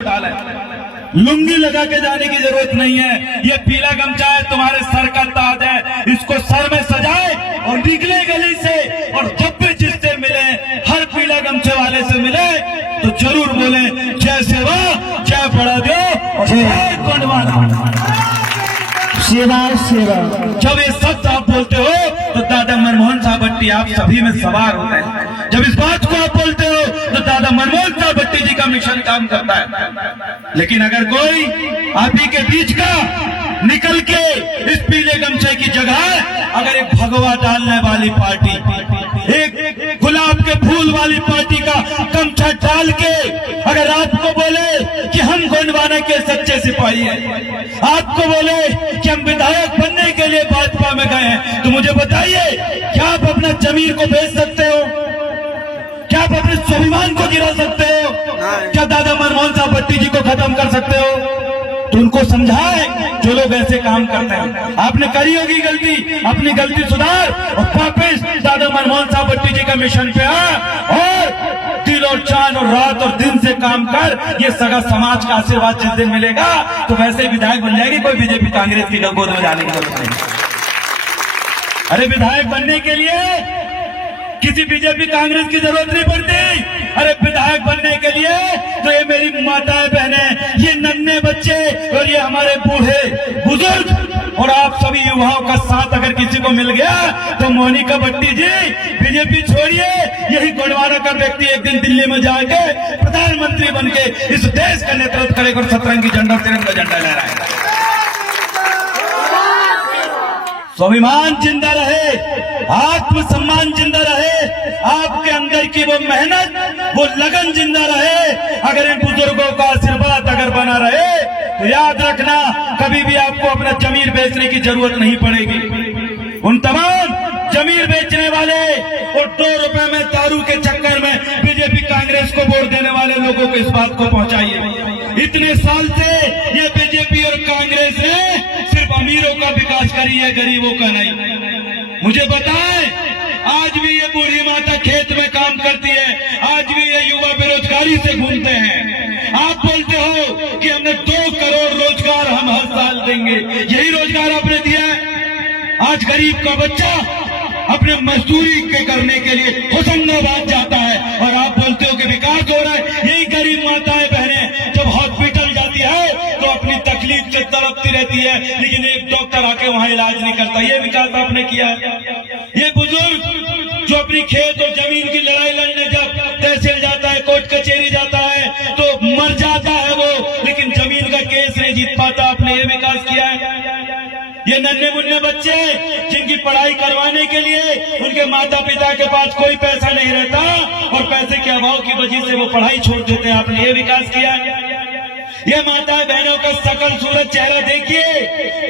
लुंगी लगा के जाने की जरूरत नहीं है। ये पीला गमछा है, तुम्हारे सर का ताज है, इसको सर में सजाए और निकले गली से, और जब भी जिससे मिले, हर पीला गमछे वाले से मिले तो जरूर बोले जय सेवा, जय बड़ादेव और जय गोंडवाना। सेवा सेवा। जब ये शब्द आप बोलते हो तो दादा मनमोहन साहब भट्टी आप सभी में सवार होते हैं। जब इस बात को आप बोलते हो तो दादा मनमोहन साहब भट्टी जी का मिशन काम करता है। लेकिन अगर कोई आप ही के बीच का निकल के इस पीले गमछे की जगह अगर एक भगवा डालने वाली पार्टी, एक गुलाब के फूल वाली पार्टी का गमछा डाल के अगर आपको बोले कि हम गोंडवाना के सच्चे सिपाही हैं, आपको बोले कि हम विधायक बनने के लिए भाजपा में गए हैं, तो मुझे बताइए क्या आप अपना जमीर को बेच सकते हो? क्या आप अपने स्वाभिमान को गिरा सकते हो? क्या दादा मनमोहन साहब भट्टी जी को खत्म कर सकते हो? तो उनको समझाए जो लोग ऐसे काम करते हैं। आपने करी होगी गलती, अपनी गलती सुधार और वापस दादा मनमोहन साहब भट्टी जी का मिशन पे आ और दिल और जान और रात और दिन से काम कर। ये सगा समाज का आशीर्वाद जिस दिन मिलेगा तो वैसे विधायक बन जाएगी, कोई बीजेपी कांग्रेस की गोद में जाने की जरूरत नहीं। अरे विधायक बनने के लिए किसी बीजेपी कांग्रेस की जरूरत नहीं पड़ती। अरे विधायक बनने के लिए तो ये मेरी माताएं बहनें, ये नन्हे बच्चे और ये हमारे बूढ़े बुजुर्ग और आप सभी युवाओं का साथ अगर किसी को मिल गया तो मोनिका भट्टी जी बीजेपी छोड़िए, यही गोंडवाना का व्यक्ति एक दिन दिल्ली में जाके प्रधानमंत्री बन के इस देश का नेतृत्व करेगा और सतरंगी झंडा तिरंगा झंडा लहराएगा। स्वाभिमान जिंदा रहे, आत्मसम्मान जिंदा रहे, आपके अंदर की वो मेहनत, वो लगन जिंदा रहे। अगर इन बुजुर्गों का आशीर्वाद अगर बना रहे तो याद रखना कभी भी आपको अपना जमीर बेचने की जरूरत नहीं पड़ेगी। उन तमाम जमीर बेचने वाले और 2 रुपए में दारू के चक्कर में बीजेपी कांग्रेस को वोट देने वाले लोगों को इस बात को पहुंचाइए। इतने साल से ये बीजेपी और कांग्रेस ने सिर्फ अमीरों का विकास करी है, गरीबों का नहीं। मुझे बताएं, आज भी ये बूढ़ी माता खेत में काम करती है, आज भी ये युवा बेरोजगारी से घूमते हैं। आप बोलते हो कि हमने 2 करोड़ रोजगार हम हर साल देंगे, यही रोजगार आपने दिया है? आज गरीब का बच्चा अपने मजदूरी के करने के लिए होशंगाबाद जाता है और आप बोलते हो कि विकास हो रहा है। यही गरीब माताएं बहनें जब हॉस्पिटल जाती है तो अपनी तकलीफ से तड़पती रहती है, लेकिन एक डॉक्टर आके वहां इलाज नहीं करता। ये विकास आपने किया है? ये बुजुर्ग जो अपनी खेत और जमीन की लड़ाई लड़ने जब तहसील जाता है, कोर्ट कचहरी जाता है तो मर जाता है वो, लेकिन जमीन का केस नहीं जीत पाता। आपने ये विकास किया है? ये नन्हे मुन्ने बच्चे जिनकी पढ़ाई करवाने के लिए उनके माता पिता के पास कोई पैसा नहीं रहता और पैसे के अभाव की वजह से वो पढ़ाई छोड़ देते हैं, आपने ये विकास किया? ये माताएं बहनों का सकल सूरत चेहरा देखिए।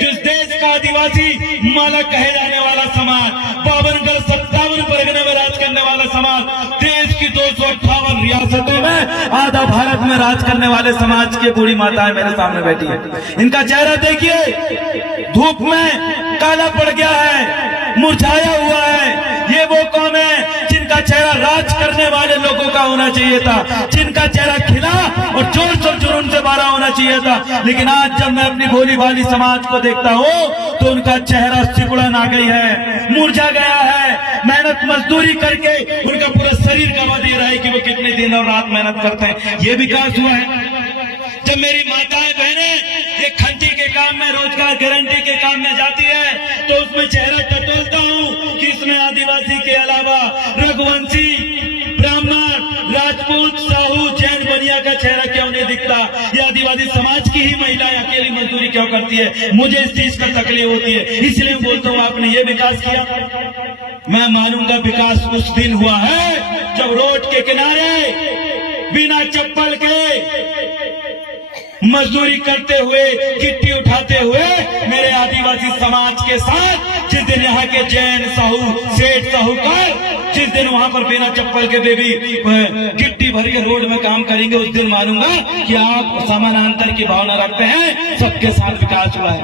जिस देश का आदिवासी माला कहे जाने वाला समाज, 52 57 परगना में राज करने वाला समाज, देश की 258 रियासतों में आधा भारत में राज करने वाले समाज की बूढ़ी माताएं मेरे सामने बैठी है। इनका चेहरा देखिए, धूप में काला पड़ गया है, मुरझाया हुआ है। ये वो कौम है जिनका चेहरा राज करने वाले लोगों का होना चाहिए था, जिनका चेहरा खिला और जोर से जुनून से भरा होना चाहिए था। लेकिन आज जब मैं अपनी भोली भाली समाज को देखता हूँ तो उनका चेहरा सिकुड़न आ गई है, मुरझा गया है। मेहनत मजदूरी करके उनका पूरा शरीर गवा दे रहा है कि वो कितने दिन और रात मेहनत करते हैं। ये विकास हुआ है? जब मेरी माताएं बहनें एक खंती के काम में, रोजगार गारंटी के काम में जाती है तो उसमें चेहरा टटोलता हूँ कि इसमें आदिवासी के अलावा रघुवंशी, ब्राह्मण, राजपूत, साहू, जैन, बनिया का चेहरा क्यों नहीं दिखता? ये आदिवासी समाज की ही महिलाएं अकेली मजदूरी क्यों करती है? मुझे इस चीज का तकलीफ होती है, इसलिए बोलता हूँ आपने ये विकास किया? मैं मानूंगा विकास उस दिन हुआ है जब रोड के किनारे बिना चप्पल के मजदूरी करते हुए, गिट्टी उठाते हुए मेरे आदिवासी समाज के साथ जिस दिन यहाँ के जैन, साहू, सेठ, साहूकार जिस दिन वहां पर बिना चप्पल के बेबी गिट्टी भर के रोड में काम करेंगे, उस दिन मानूंगा कि आप समानांतर की भावना रखते हैं। सबके साथ विकास हुआ है।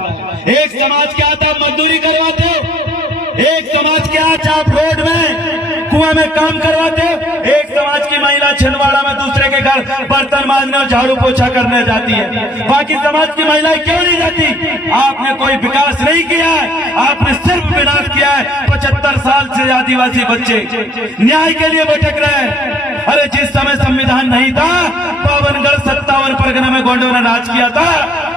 एक समाज के आता आप मजदूरी करवाते हो, एक समाज के आज आप रोड में कुआं में काम करवाते हो, एक समाज की महिला छिंदवाड़ा में दूसरे के घर बर्तन मांजने और झाड़ू पोछा करने जाती है, बाकी समाज की महिलाएं क्यों नहीं जाती? आपने कोई विकास नहीं किया है, आपने सिर्फ विनाश किया है। 75 साल से आदिवासी बच्चे न्याय के लिए भटक रहे हैं। अरे जिस समय संविधान नहीं था, पावनगढ़ 57 परगना में गोंडों ने राज किया था,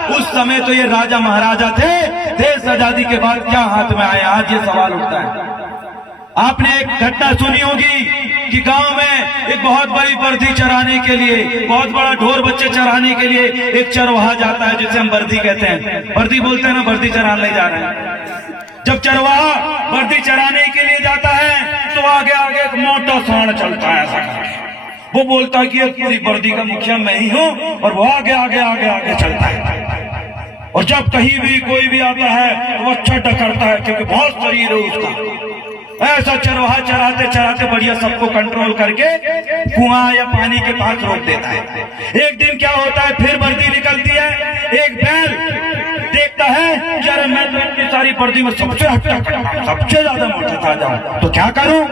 उस समय तो ये राजा महाराजा थे। देश आजादी के बाद क्या हाथ में आया, आज ये सवाल उठता है। आपने एक घटना सुनी होगी कि गांव में एक बहुत बड़ी बर्दी चराने के लिए, बहुत बड़ा ढोर बच्चे चराने के लिए एक चरवाहा जाता है, जिसे हम बर्दी कहते हैं। बर्दी बोलते हैं ना, बर्दी चराने ले जा रहे हैं। जब चरवाहा बर्दी चराने के लिए जाता है तो आगे आगे एक मोटा सांड चलता है ऐसा करके। वो बोलता है कि पूरी बर्दी का मुखिया मैं ही हूँ, और वो आगे आगे आगे आगे चलता है। और जब कहीं भी कोई भी आता है तो वो अच्छा टकरता है, क्योंकि बहुत शरीर है उसका। ऐसा चरवाहा चराते चराते बढ़िया सबको कंट्रोल करके कुआं या पानी के पास रोक देता है। एक दिन क्या होता है, फिर बर्दी निकलती है। एक बैल देखता है कि अरे मैं तो इतनी सारी बर्दी में सबसे हट्टा करता, सबसे ज्यादा मोटा ताजा हूं, तो क्या करूं?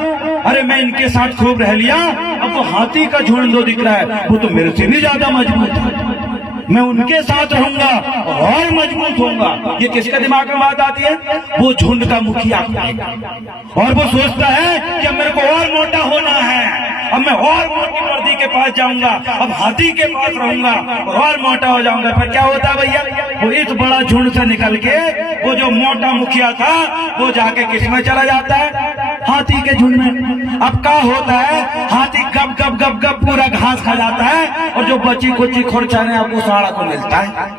अरे मैं इनके साथ खूब रह लिया, अब तो हाथी का झुंड जो दिख रहा है वो तो मेरे से भी ज्यादा मजबूत है, मैं उनके साथ रहूंगा और मजबूत होऊंगा। ये किसके दिमाग में बात आती है? वो झुंड का मुखिया। और वो सोचता है कि अब मेरे को और मोटा होना है, अब मैं और मोटी बर्दी के पास जाऊंगा, अब हाथी के पास रहूंगा और मोटा हो जाऊंगा। फिर क्या होता है भैया, वो इस बड़ा झुंड से निकल के वो जो मोटा मुखिया था वो जाके किस में चला जाता है? हाथी के झुंड में। अब क्या होता है, हाथी गप गप गप गप पूरा घास खा जाता है, और जो बची कुची खुरचाने आपको साड़ा को मिलता है,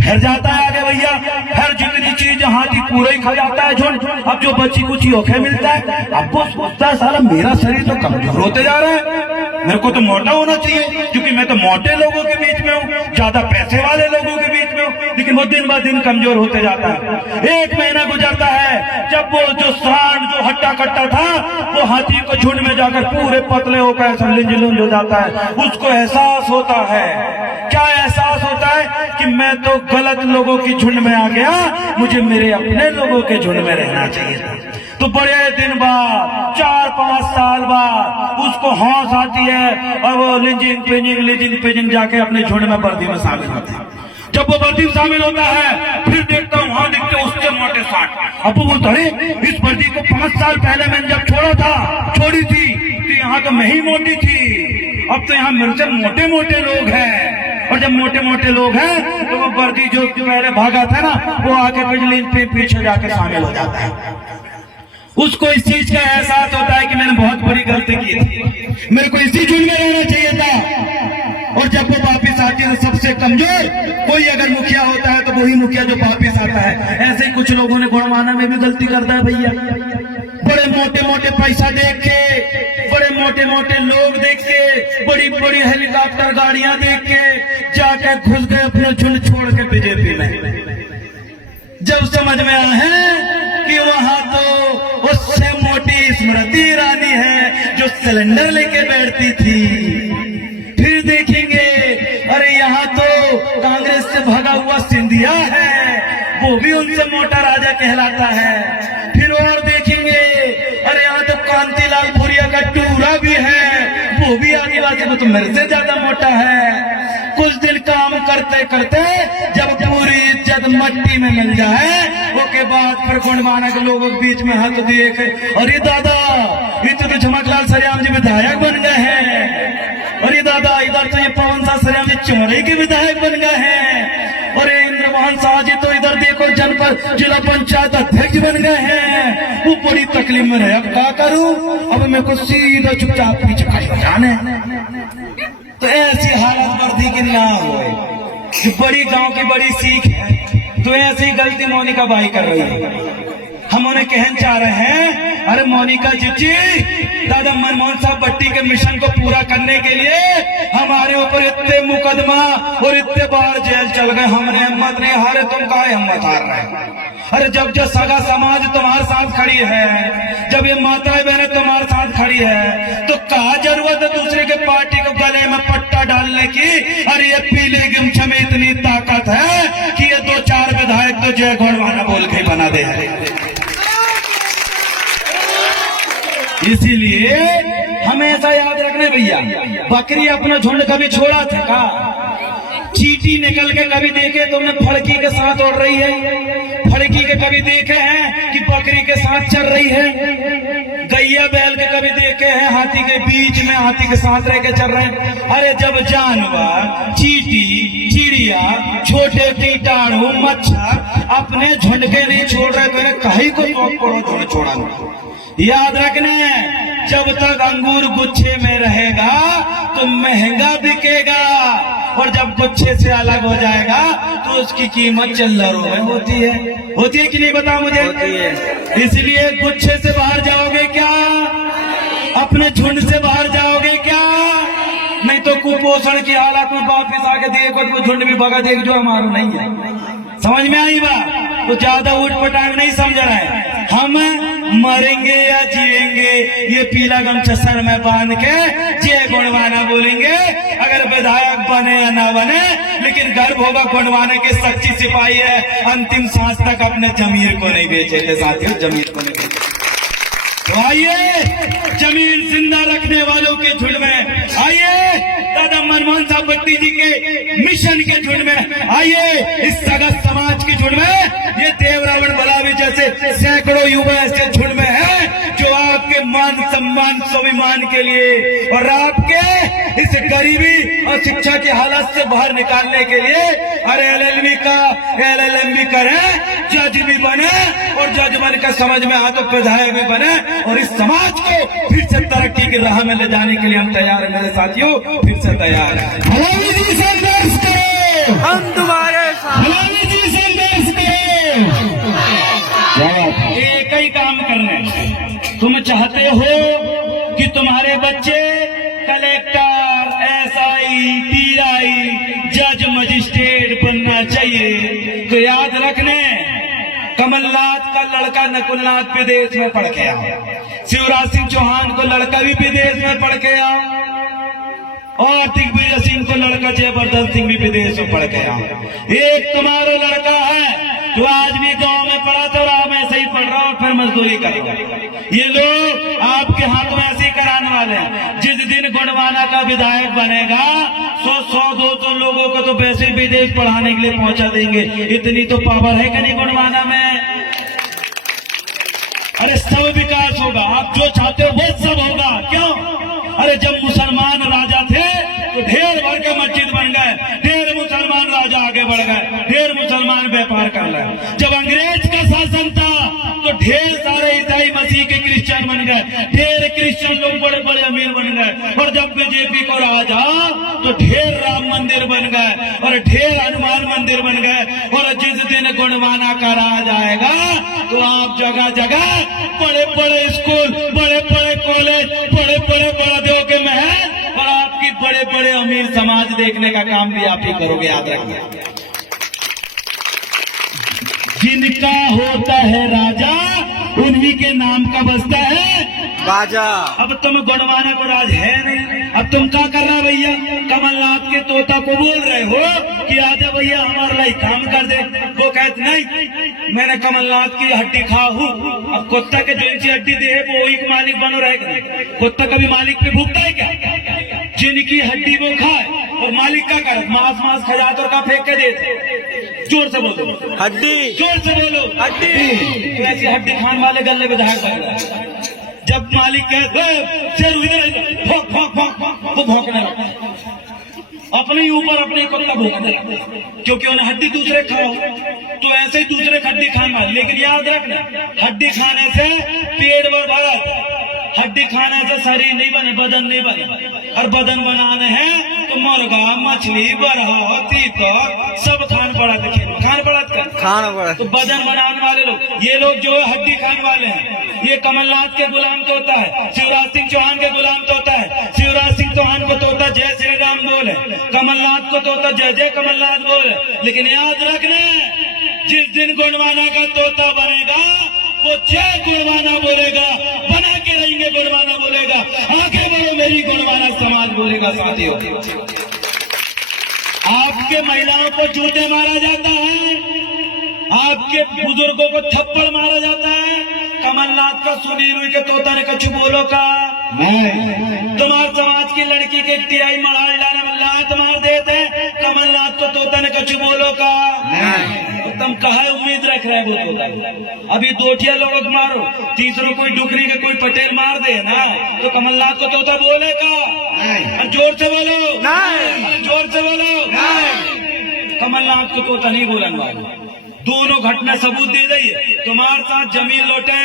फिर जाता है आगे भैया, हर जितनी चीज हाथी पूरा ही खा जाता है झुंड। अब जो बची कुची होके मिलता है, अब वो सोचता है साला मेरा शरीर तो कमजोर होते जा रहा है, मेरे को तो मोटा होना चाहिए, क्योंकि मैं तो मोटे लोगों के बीच में हूँ, ज्यादा पैसे वाले लोगों के बीच में हूँ। लेकिन वो दिन ब दिन कमजोर होते जाता है। एक महीना गुजरता है, जब वो जो सांड जो हट्टा कट्टा था वो हाथी को झुंड में जाकर पूरे पतले होकर लुंज हो जाता है। उसको एहसास होता है, क्या एहसास होता है कि मैं तो गलत लोगों की झुंड में आ गया, मुझे मेरे अपने लोगों के झुंड में रहना चाहिए था। तो बड़े दिन बाद 4-5 साल बाद उसको होश आती है, और वो लिजिंग पिजिंग जाके अपने झुंड में बर्दी में शामिल होता है। जब वो बर्दी में शामिल होता है, फिर देखता हूँ वहां दिखते उससे मोटे सांड। अब वो बोलता है इस बर्दी को 5 साल पहले मैंने जब छोड़ी थी तो यहाँ तो मैं ही मोटी थी, अब तो यहाँ मेरे से मोटे मोटे लोग हैं। और जब मोटे मोटे लोग हैं तो वो बर्दी जो पहले भागा था ना, वो आके बिजली पे पीछे जाके शामिल हो जाता है। उसको इस चीज का एहसास होता है कि मैंने बहुत बड़ी गलती की थी, मेरे को इसी झुंड में रहना चाहिए था। और जब वो वापिस आती है तो सबसे कमजोर कोई अगर मुखिया होता है तो वही मुखिया जो वापिस आता है। ऐसे ही कुछ लोगों ने गुणमाना में भी गलती करता है भैया। बड़े मोटे मोटे पैसा देख के, बड़े मोटे मोटे लोग देख के, बड़ी बड़ी हेलीकॉप्टर गाड़ियां देख के जाके घुस गए अपने झुंड छोड़ के बीजेपी में। जब समझ में आया है कि वहां तो उससे मोटी स्मृति ईरानी है जो सिलेंडर लेके बैठती थी, फिर देखेंगे अरे यहाँ तो कांग्रेस से भगा हुआ सिंधिया है, वो भी उनसे मोटा राजा कहलाता है। फिर और देखेंगे अरे यहाँ तो कांतिलाल भूरिया का टूरा भी है, वो भी आदिवासी, वो तो मेरे से ज्यादा मोटा है। कुछ दिन काम करते करते जब पूरी इज्जत मट्टी में मिल जाए, उसके बाद फिर गुणमाना के लोगों के बीच में हाथ दिए के अरे दादा ये तो झमकलाल सरियाम जी विधायक बन गए हैं, अरे दादा इधर तो ये पवन साह सरियाम जी चौरे के विधायक बन गए हैं, अरे इंद्रमोहन शाह जी तो इधर देखो जनपद जिला पंचायत अध्यक्ष बन गए हैं। वो बड़ी तकलीफ में रहे, अब क्या करूं, अब मेरे को सीधा चुपचाप पीछे खड़े जाने। तो ऐसी हालत बर्दी की ना हो, जो बड़ी गांव की बड़ी सीख है। तो ऐसी गलती मोनिका बाई कर रही है। हम उन्हें कहना चाह रहे हैं अरे मोनिका जी, दादा मनमोहन साहब बट्टी के मिशन को पूरा करने के लिए हमारे ऊपर इतने मुकदमा और इतने बार जेल चल गए, हमने हिम्मत नहीं हारे, तुम काहे हिम्मत हार रहे? अरे जब जो सगा समाज तुम्हारे साथ खड़ी है, जब ये माताएं बहनें तुम्हारे साथ खड़ी है, तो कहा जरूरत है दूसरे के पार्टी को गले में पट्टा डालने की? अरे ये पीले गिमछे में इतनी ताकत है कि ये 2-4 विधायक तो जय घोड़वाना बोल के बना दे। इसीलिए हमेशा याद रखने भैया, बकरी अपना झुंड कभी छोड़ा था का? चींटी निकल के कभी देखे तुमने फड़की के साथ उड़ रही है? फड़की के कभी देखे हैं कि बकरी के साथ चल रही है? गैया बैल के कभी देखे हैं हाथी के बीच में हाथी के साथ रह के चल रहे हैं? अरे जब जानवर, चींटी, चिड़िया, छोटे कीटाणु, मच्छर अपने झुंड के नहीं छोड़ रहे तो कहीं को झुंड छोड़ा। याद रखने, जब तक अंगूर गुच्छे में रहेगा तो महंगा बिकेगा, और जब गुच्छे से अलग हो जाएगा तो उसकी कीमत चिल्लरों में होती है कि नहीं? बताओ मुझे। होती है। इसलिए गुच्छे से बाहर जाओगे क्या? अपने झुंड से बाहर जाओगे क्या? नहीं तो कुपोषण की हालत में वापिस आके देखो तो झुंड भी भगा देख जो हमारा नहीं है। समझ में आई बात? तो ज्यादा उठ पटांग नहीं समझ रहा है। हम मरेंगे या जिएंगे ये पीला गमछा सर में बांध के जय गुणवाना बोलेंगे, अगर विधायक बने या ना बने, लेकिन गर्व होगा गुणवाने के सच्ची सिपाही है, अंतिम सांस तक अपने जमीर को नहीं बेचे थे साथियों, जमीर को नहीं बेचे। तो आइए जमीन जिंदा रखने वालों के झुंड में, आइए दादा मनमोहन साहब भट्टी जी के मिशन के झुंड में, आइए इस सगत समाज के झुंड में। ये देव रावण बलावी जैसे सैकड़ों युवा ऐसे झुंड में हैं जो आपके मान सम्मान स्वाभिमान के लिए और आपके इस गरीबी और शिक्षा की हालत से बाहर निकालने के लिए, अरे LLB का LLM भी करें, जज भी बने, और जज बनकर समझ में आ तो विधायक भी बने, और इस समाज को फिर से तरक्की की राह में ले जाने के लिए हम तैयार हैं मेरे साथियों, फिर से तैयार हैं। भलावी जी संघर्ष करो, हम तुम्हारे साथ। भलावी जी संघर्ष करो। एक ही काम करना है। तुम चाहते हो कि तुम्हारे बच्चे कलेक्टर, SI, PI, जज, मजिस्ट्रेट बनना चाहिए, तो याद रखने, कमलनाथ का लड़का नकुलनाथ विदेश में पढ़ के आया, शिवराज सिंह चौहान को लड़का भी विदेश में पढ़ के आया, और दिग्विजय सिंह को लड़का जयवर्धन सिंह भी विदेश में पढ़ के आया। एक तुम्हारा लड़का है जो आज भी गांव में पढ़ा था और आप ऐसे ही पढ़ रहा और फिर मजदूरी करेगा। ये लोग आपके हाथ में ऐसे ही कराने वाले हैं। जिस दिन गुणवाना का विधायक बनेगा 100-200 लोगों को तो वैसे ही विदेश पढ़ाने के लिए पहुंचा देंगे। इतनी तो पावर है कि नहीं गुणवाना में? अरे सब विकास होगा, आप जो चाहते हो वो सब होगा। क्यों? अरे जब मुसलमान राजा थे तो ढेर भर के मस्जिद बन गए, ढेर मुसलमान राजा आगे बढ़ गए, ढेर मुसलमान व्यापार कर रहे। जब अंग्रेज का शासन था तो ढेर सारे ईसाई मसीह के क्रिश्चियन बन गए, ढेर क्रिश्चियन लोग बड़े बड़े अमीर बन गए, और जब बीजेपी को राजा तो ढेर राम मंदिर बन गए और ढेर हनुमान मंदिर बन गए। और जिस दिन गुणवाना का राज आएगा तो आप जगह जगह बड़े बड़े स्कूल, बड़े बड़े कॉलेज, बड़े बड़े बड़ों के महल और आपकी बड़े बड़े अमीर समाज देखने का काम भी आप ही करोगे, याद रखिए। जिनका होता है राजा उन्हीं के नाम का बसता है बाजा। अब तुम गुणवाना को राज है नहीं, अब तुम क्या कर रहे भैया? कमलनाथ के तोता को बोल रहे हो कि आजा भैया हमारा लाई काम कर दे। वो कहते नहीं, मैंने कमलनाथ की हड्डी खा हूँ। अब कुत्ता के जो सी हड्डी दे वो वही का मालिक बनो रहेगा। कुत्ता कभी मालिक पे भूखता है क्या? जिनकी हड्डी वो खाए और मालिक का कर मांस खजात और का फेंक के देते। जोर से बोलो हड्डी, जोर से बोलो हड्डी। ऐसी हड्डी खान वाले गले में धार कर, जब मालिक कहते भौंक भौंक भौंक वो भौंकने लगता है, अपने ही ऊपर अपने कुत्ता भौंकने लगता है, क्योंकि उन्हें हड्डी दूसरे खाओ तो ऐसे ही दूसरे हड्डी खाने वाले। लेकिन याद रखना, हड्डी खाने से पेट भरा, हड्डी खाने से शरीर नहीं बने, बदन नहीं बने। और बदन बनाने हैं तो मुर्गा, मछली, बरहा, तीतर सब खान पड़ा था, खान पड़ा तो बदन बनाने वाले लोग, ये लोग जो हड्डी खाने वाले हैं, ये कमलनाथ के गुलाम तो होता है, शिवराज सिंह चौहान के गुलाम तो होता है। शिवराज सिंह चौहान को तो होता जय श्री राम बोले, कमलनाथ को तो होता जय जय कमलनाथ बोले। लेकिन याद रखना, जिस दिन गुणवाना का तोता बनेगा वो जय गुणवाना बोलेगा, बना के रहेंगे गुणवाना बोलेगा, आगे बढ़ो मेरी गुणवाना समाज बोलेगा। साथियों, आपके महिलाओं को जूते मारा जाता है, आपके बुजुर्गों को थप्पड़ मारा जाता है, कमलनाथ का सुनील हुई के तोता ने कछु बोलो का तुम्हारे समाज की लड़की के टीआई मढ़ाल डाले में लात मार देते हैं, कमलनाथ को तोता ने कछु बोलो का तो तुम कहा उम्मीद रख रहे हो वो तोता। अभी दोठिया लोग मारो, तीसरों कोई डुकरी के कोई पटेल मार दे ना तो कमलनाथ को तोता बोलेगा? जोर से बोलो, जोर से बोलो। कमलनाथ को तोता नहीं बोलेंगे। दोनों घटना सबूत दे रही है। तुम्हारे साथ जमीन लौटे,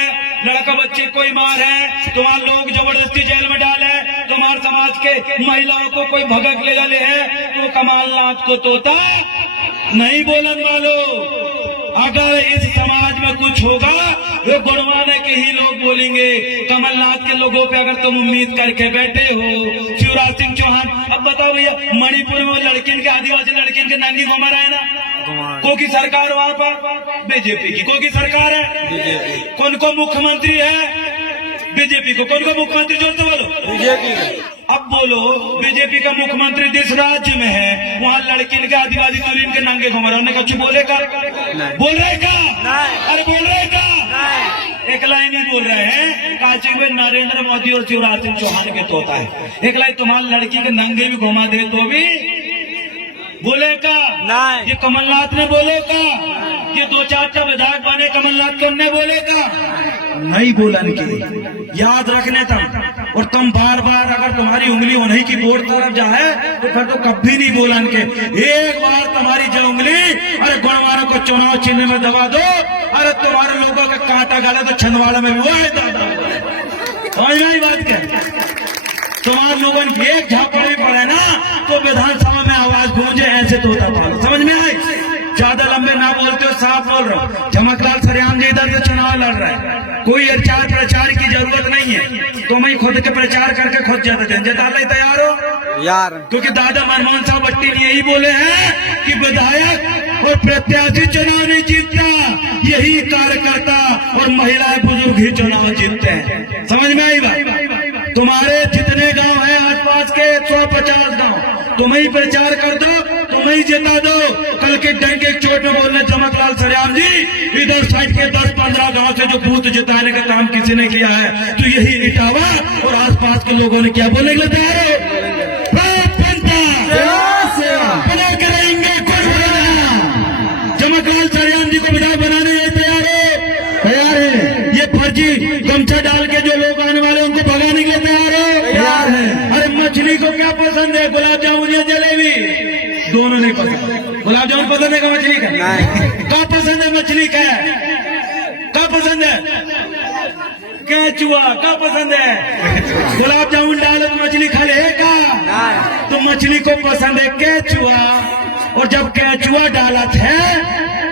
लड़का बच्चे कोई मार है, तुम्हारे लोग जबरदस्ती जेल में डाले, तुम्हारे समाज के महिलाओं को कोई भगक ले जाले है, तो कमलनाथ को तोता नहीं बोलन वालो। अगर इस समाज में कुछ होगा वो गुणवाने के ही लोग बोलेंगे। कमलनाथ के लोगों पे अगर तुम उम्मीद करके बैठे हो, शिवराज सिंह चौहान, अब बताओ भैया मणिपुर में लड़किन के आदिवासी लड़किन के नंगी घुमा रहे ना, को की सरकार वहाँ पर बीजेपी की, को की सरकार है, कौन को मुख्यमंत्री है बीजेपी को, कौन को मुख्यमंत्री जोर से बोलो बीजेपी। अब बोलो बीजेपी का मुख्यमंत्री जिस राज्य में है वहाँ लड़किन के आदिवासी तरीन के नंगे घुमा रहे, उन्हें कुछ बोलेगा? बोल रहे का? अरे बोल रहे का? एक लाइन नहीं बोल रहे हैं। काशी में नरेंद्र मोदी और शिवराज सिंह चौहान के तोता है, एक लाइन तुम्हारी लड़की के नंगे भी घुमा दे तो भी बोलेगा? ये कमलनाथ ने बोलेगा? ये दो चार विधायक बने कमलनाथ को ने बोलेगा? नहीं बोलन के याद रखने तुम। और तुम बार बार अगर तुम्हारी उंगली उन्हीं की बोर्ड तरफ जाए तो फिर तो कभी नहीं बोलन के। एक बार तुम्हारी जो उंगली अरे गुणवारों को चुनाव चिन्ह में दबा दो, अरे तुम्हारे लोगों का कांटा गाला तो छंदवाड़ा में भी वो बात क्या तुम्हारे लोगों ने एक झापड़ भी पड़े ना तो विधानसभा में आवाज गूंजे, ऐसे तोता पालो। समझ में आई? ज्यादा लंबे ना बोलते हो, साफ बोल रहे हो। चमकलाल सरेआम जी इधर से चुनाव लड़ रहे हैं, कोई प्रचार की जरूरत नहीं है। तुम ही खुद के प्रचार करके खुद जिता ले तैयार हो यार, क्योंकि दादा मनमोहन साहब बट्टी ने यही बोले हैं कि विधायक और प्रत्याशी चुनाव नहीं जीतता, यही कार्यकर्ता और महिलाएं बुजुर्ग ही चुनाव जीतते हैं। समझ में आई बात? तुम्हारे जितने गांव हैं आसपास के 150 गांव, तुम ही प्रचार कर दो, तुम ही जिता दो। कल के डंके चोट में बोलने चमकलाल सरेआम जी इधर साइड के 10-15 गांव से जो बूथ जिताने का काम किसी ने किया है तो यही इटावा और आसपास के लोगों ने क्या बोलने के तैयार हो? करेंगे चमकलाल सरेआम जी को विधायक बनाने तैयार हो? तैयार है। ये फर्जी गमछा डाल के जो लोग आने वाले उनको भगाने के लिए तैयार है। अरे मछली को क्या पसंद है, गुलाब जामुन या जलेबी? दोनों नहीं पसंद। गुलाब जामुन पसंद है का मछली का? क्या पसंद है मछली का? क्या पसंद है? केचुआ। क्या पसंद है? गुलाब जामुन डालो तो मछली खा लेगा? तो मछली को पसंद है केचुआ। और जब केचुआ डाला था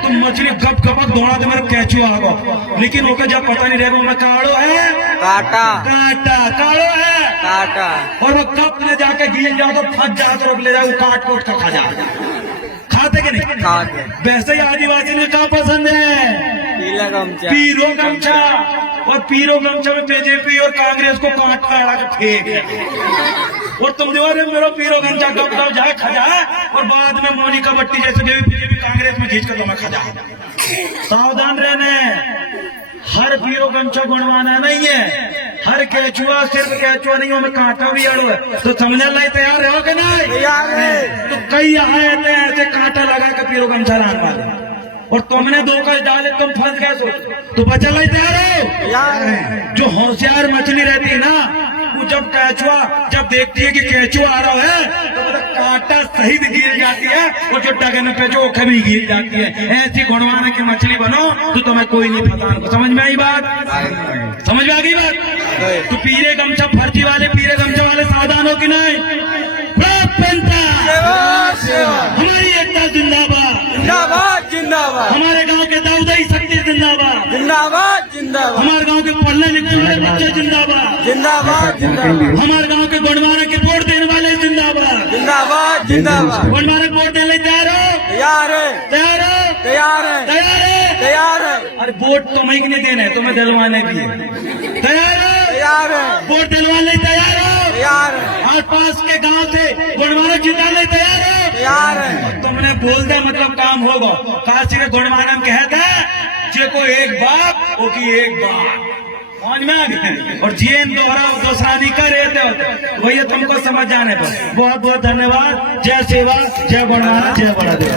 तो मछली गप गपक दौड़ा तो मेरा केचुआ आ गो, लेकिन ओके जब पता नहीं रहेगा मैं काड़ो है काटा, काड़ो है काटा, और वो कप ले जाके गिर जाओ तो फंस जाओ तो ले जाओ काट कोट का खा जाओ। खाते कि नहीं खाते? वैसे ही आदिवासी में क्या पसंद है? पीला गमछा, पीरो गमछा। और पीरो गमछा में बीजेपी और कांग्रेस को काट का अड़ा के फेंक। और तुम दीवार मेरा पीरो गमछा गप गप जाए खजा और बाद में मोनिका बट्टी जैसे बीजेपी कांग्रेस में खींच कर तुम्हें खजा। सावधान रहने, हर पीरो गमछा गुणवाना नहीं है, हर केचुआ सिर्फ केचुआ नहीं, में कांटा भी अड़ो है। तो समझने लाई तैयार हो कि नहीं? तैयार है। तो कई आए थे ऐसे कांटा लगा के पीरो गमछा लान वाले, और तुमने दो कल डाले तुम फंस गए सोच तो बचा लाई तैयार हो? तैयार है। जो होशियार मछली रहती है ना वो जब केचुआ जब देखती है कि केचुआ आ रहा है तो मतलब कांटा सहित गिर जाती है और जो डगन पे जो कभी गिर जाती है। ऐसी गुणवाने की मछली बनो तो तुम्हें कोई नहीं पता। समझ में आई बात? समझ में आ गई बात? तो पीरे गमछा फर्जी वाले पीरे गमछा वाले सावधान हो कि नहीं? हमारी एकता जिंदाबाद, जिंदाबाद जिंदाबाद। हमारे गांव के दाऊदाई शक्ति जिंदाबाद, जिंदाबाद जिंदाबाद। हमारे गांव के पढ़ने लिखने वाले बच्चे जिंदाबाद, जिंदाबाद जिंदाबाद। हमारे गांव के गुणवाने के वोट देने वाले जिंदाबाद, जिंदाबाद जिंदाबाद। गुणवाने वोट देने तैयार हो? तैयार है, तैयार हो? तैयार है, तैयार है? तैयार है। अरे वोट तुम्हें नहीं देना है, तुम्हें दिलवाने भी है। तैयार हो? तैयार है। वोट दिलवाने तैयार हो? तैयार है। आस पास के गांव से गुणवाने जिताने तैयार हो? तैयार है। तुमने बोल दे मतलब काम होगा। काशी के गुणवाना में कहते हैं जे को एक बाप वो की एक बात समझ में आ गए। और जीएन दोहरा दोसानी करे तो वही तुमको समझ जाने पर बहुत बहुत धन्यवाद। जय सेवा, जय गणमान्य, जय बड़ा देव।